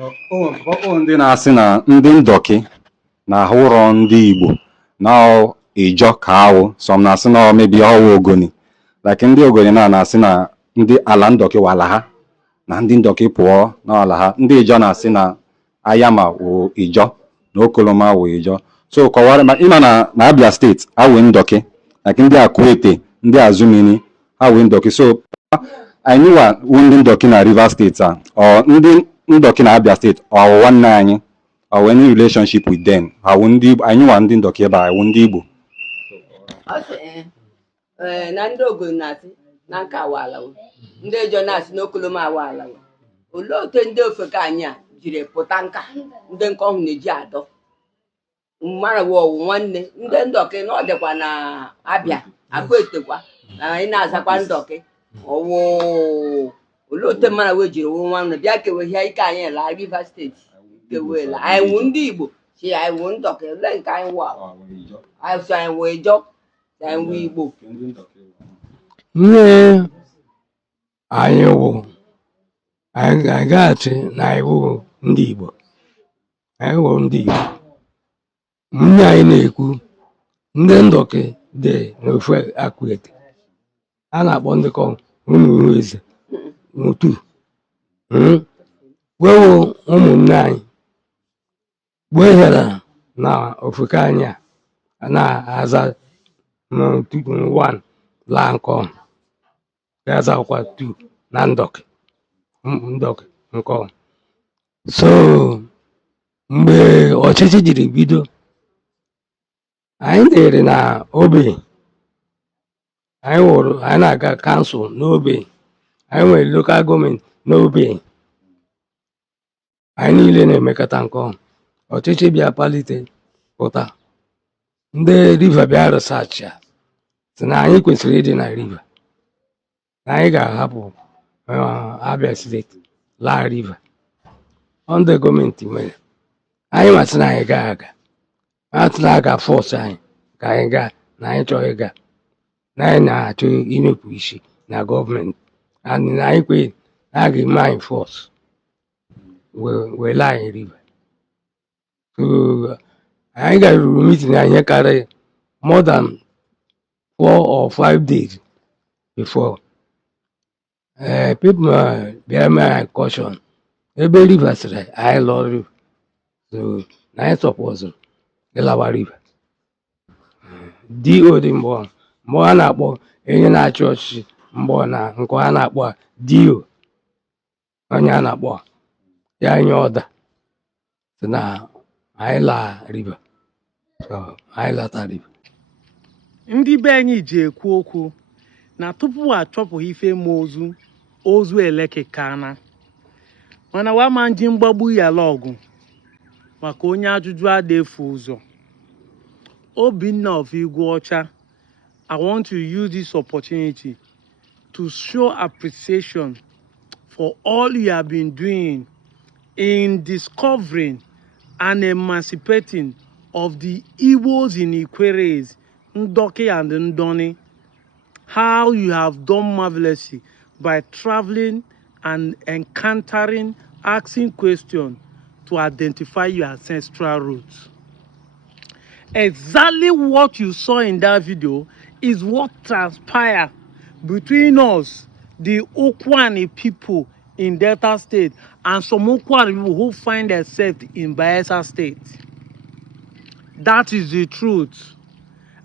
ndị na-asị na ndị ndọkị na ụrọ ndị Igbo na ịjọ ka awụ some na-asị na mebi ọwụ ogoni like ndị ogoni na-asị na ndị ala ndọkị wala ha na ndị ndọkị pụọ n'ala ha ndị ịjọ na-asị na ayama wụ ịjọ na okoloma wụ ịjọ so kọwara ma ịma na Abia steeti awụ ndọkị like ndị Akwete ndị Azumini awụ ndọkị so anyị wụ ndị ndọkị na Rivers steeti a ọ ndị ndọkị na Abia steeti ọ nwanne anyị or any relationship with them. I won't do I knew one thing doke by I won't do. Nando go nati, Nanka wala. Nde Jonas no kuluma wala. Ulo tende fekanya, jire potanka, then come Nijado. Mara wo one day, then doke no de na Abia, a quit the one. In as a pandoke. Oh, Ulo temana wiji, one of the Yaki will hear Kanye, like River State. I won't do. See, I won't talk like I walk. I'll sign way job, then we book. Yeah, I know. I got it. I will indeed. I won't do. I know. Then, okay, they no fair accurate. And I want to come. Who is no two? Well, 9. Wehera na Ofukanya na aza no 1 lanko aza kwa 2 na ndok nko so mgbe ọchịchị jiri bido anyị dere na obe anyị na-aga kansụl n'obe anyị nwere lokal gọọmenti n'obe anyị niile na-emekọta nke ọchịchị bịa palite pụta ndị river bịa research ya sị na anyị kwesịrị ịdị na river na anyị ga-ahapụ Abia steeti laa river ndị gọọmenti mere anyị masị na anyị ga-aga atụ na-aga fọs anyị ka anyị gaa na anyị chọrọ ịga na anyị na-achọ imepụ isi na gọọmenti na anyị kwe na a ga-eme anyị fọs wee laa anyị river. So I got a meeting and carry more than 4 or 5 days before. People bear my caution. Every river said, I love you. So I suppose the lava river. D.O. Dimbo, more than about any church, more than Nkwana, D.O. Anyana, ya in order. So now. Aila river. So Aila river. Ndị be anyị ji ekwu okwu na tupu achọpụ ife ozu elekekana mana wama nji mgbagbu ya lọgụ maka onye ajụjụ adefu ụzọ. Obinna of Igweọcha, I want to use this opportunity to show appreciation for all you have been doing in discovering and emancipating of the Igbos in Ikweres, Ndoki and Ndoni, how you have done marvelously by traveling and encountering, asking questions to identify your ancestral roots. Exactly what you saw in that video is what transpired between us, the Okwani people in Delta State, and some Okwani people who find themselves in Bayelsa State. That is the truth.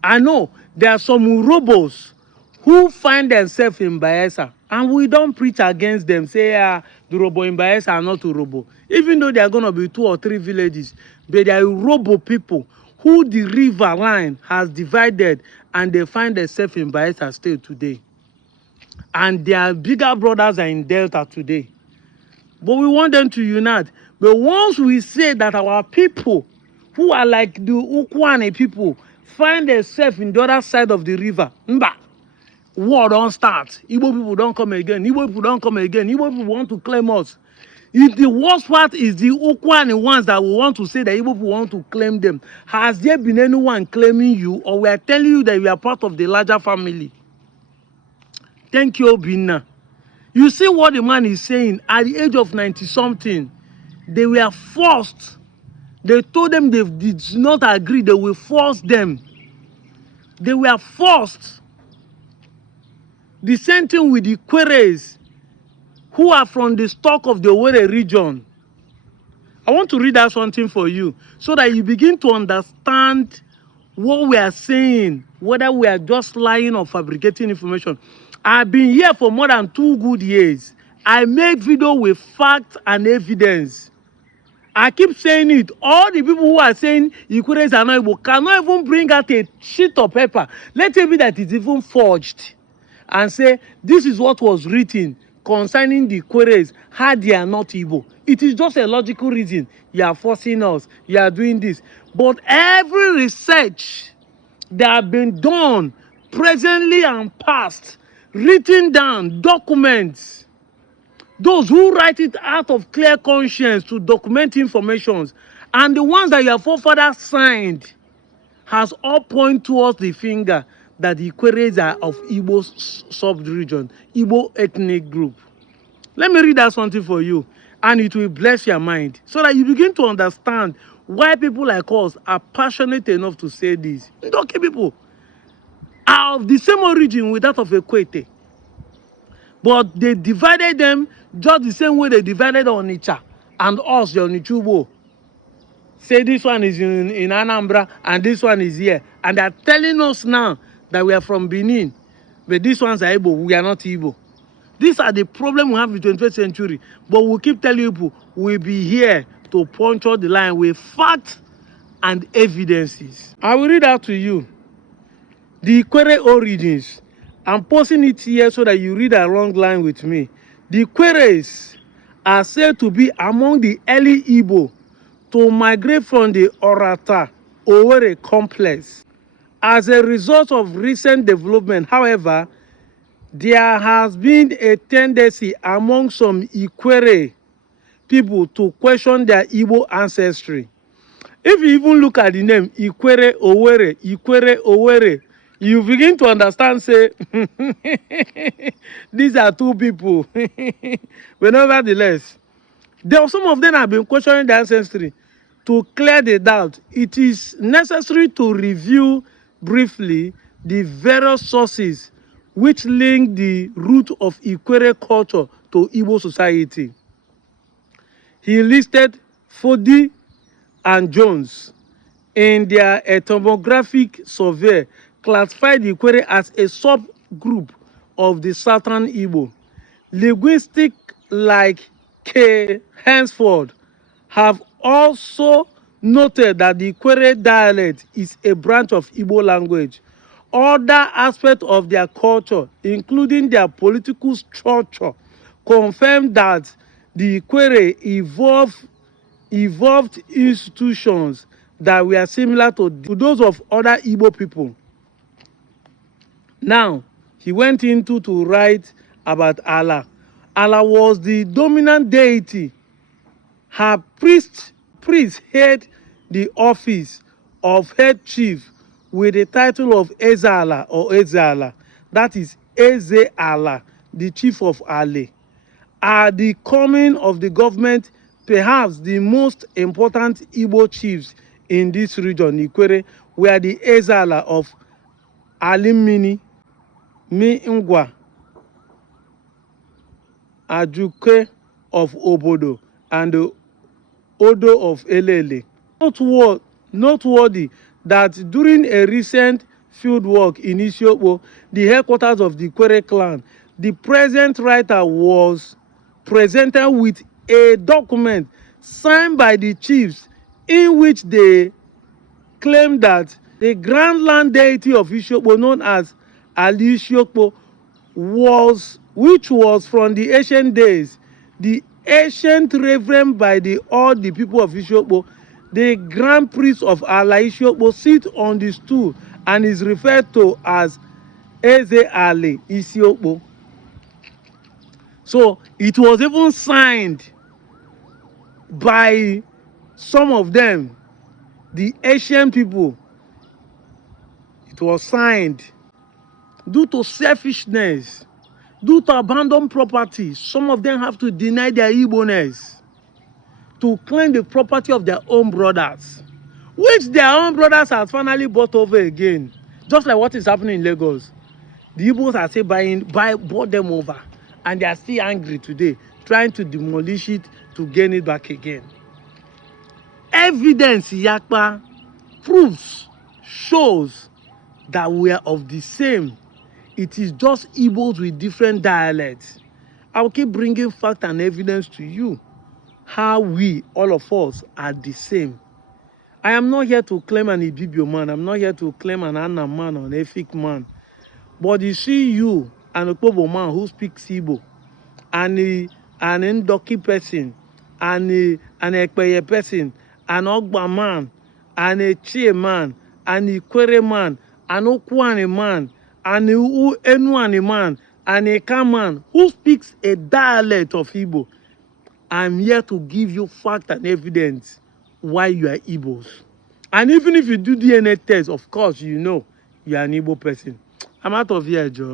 I know there are some Urobos who find themselves in Bayelsa, and we don't preach against them, say the Urobo in Bayelsa are not Urobo. Even though there are going to be 2 or 3 villages, but there are Urobo people who the river line has divided, and they find themselves in Bayelsa State today. And their bigger brothers are in Delta today. But we want them to unite. But once we say that our people who are like the Ukwane people find themselves in the other side of the river, war don't start. Igbo people don't come again. Igbo people don't come again. Igbo people want to claim us. If the worst part is the Ukwane ones that we want to say that Igbo people want to claim them. Has there been anyone claiming you, or we are telling you that we are part of the larger family? Thank you, Obinna. You see what the man is saying at the age of 90-something. They were forced. They told them they did not agree. They will force them. They were forced. The same thing with the Queres, who are from the stock of the Owerri region. I want to read out something for you so that you begin to understand what we are saying, whether we are just lying or fabricating information. I've been here for more than 2 good years. I make video with facts and evidence. I keep saying it. All the people who are saying Ikures are not able cannot even bring out a sheet of paper. Let it be that it's even forged and say this is what was written concerning the Queres, how they are not Igbo. It is just a logical reason. You are forcing us. You are doing this. But every research that have been done presently and past, written down, documents, those who write it out of clear conscience to document information, and the ones that your forefathers signed, has all point towards the finger that the Queres are of Igbo sub-region, Igbo ethnic group. Let me read out something for you, and it will bless your mind, so that you begin to understand why people like us are passionate enough to say this. NDOKI people are of the same origin with that of Ekwete, but they divided them just the same way they divided Onitsha and us, the Onichubo. Say this one is in Anambra and this one is here. And they're telling us now that we are from Benin, but these ones are Igbo, we are not Igbo. These are the problems we have in the 21st century. But we keep telling people we'll be here to puncture the line with facts and evidences. I will read out to you the Quere origins. I'm posting it here so that you read along line with me. The Queres are said to be among the early Igbo to migrate from the Orata Owerri complex. As a result of recent development, however, there has been a tendency among some Ikwere people to question their Igbo ancestry. If you even look at the name Ikwere Owerri, you begin to understand, say, these are two people. But nevertheless, some of them have been questioning their ancestry. To clear the doubt, it is necessary to review briefly the various sources which link the root of Ikwere culture to Igbo society. He listed Fodi and Jones in their ethnographic survey, classified the Ikwere as a subgroup of the Southern Igbo. Linguistic like K. Hansford have also noted that the Ikwere dialect is a branch of Igbo language. Other aspects of their culture, including their political structure, confirm that the Ikwere evolved institutions that were similar to those of other Igbo people. Now, he went into to write about Allah. Allah was the dominant deity. Her priests held the office of head chief with the title of Eze-Allah or Eze-Allah. That is Eze-Allah, the chief of Ale. At the coming of the government, perhaps the most important Igbo chiefs in this region, Ikwere, were the Eze-Allah of Alimini, Ngwa, Ajuke of Obodo, and the Odo of Elele. Noteworthy that during a recent field work in Isiokpo, the headquarters of the Ikwere clan, the present writer was presented with a document signed by the chiefs in which they claimed that the grand land deity of Isiokpo, known as Ali Isiokpo, which was from the ancient days, the ancient reverend by all the people of Isiokpo, the grand priest of Allah Isiokpo, sit on the stool and is referred to as Eze-Ale Isiokpo. So it was even signed by some of them, the Asian people. It was signed due to selfishness, due to abandoned property. Some of them have to deny their Igbo-ness. to claim the property of their own brothers, which their own brothers has finally bought over again, just like what is happening in Lagos. The Igbos are still bought them over, and they are still angry today, trying to demolish it to gain it back again. Evidence, Yakpa, proves, shows that we are of the same. It is just Igbos with different dialects. I will keep bringing fact and evidence to you, how we, all of us, are the same. I am not here to claim an Ibibio man. I'm not here to claim an Anna man or an Efik man. But you see you, an Okpobo man who speaks Igbo, and an NDOKI person, and an Ekpeye person, an Ogba man, and a Chie man, an Ikwere man, an Okwane man, an Enuane man, an Eka man who speaks a dialect of Igbo. I'm here to give you fact and evidence why you are Igbos. And even if you do DNA test, of course, you know you are an Igbo person. I'm out of here, Joe.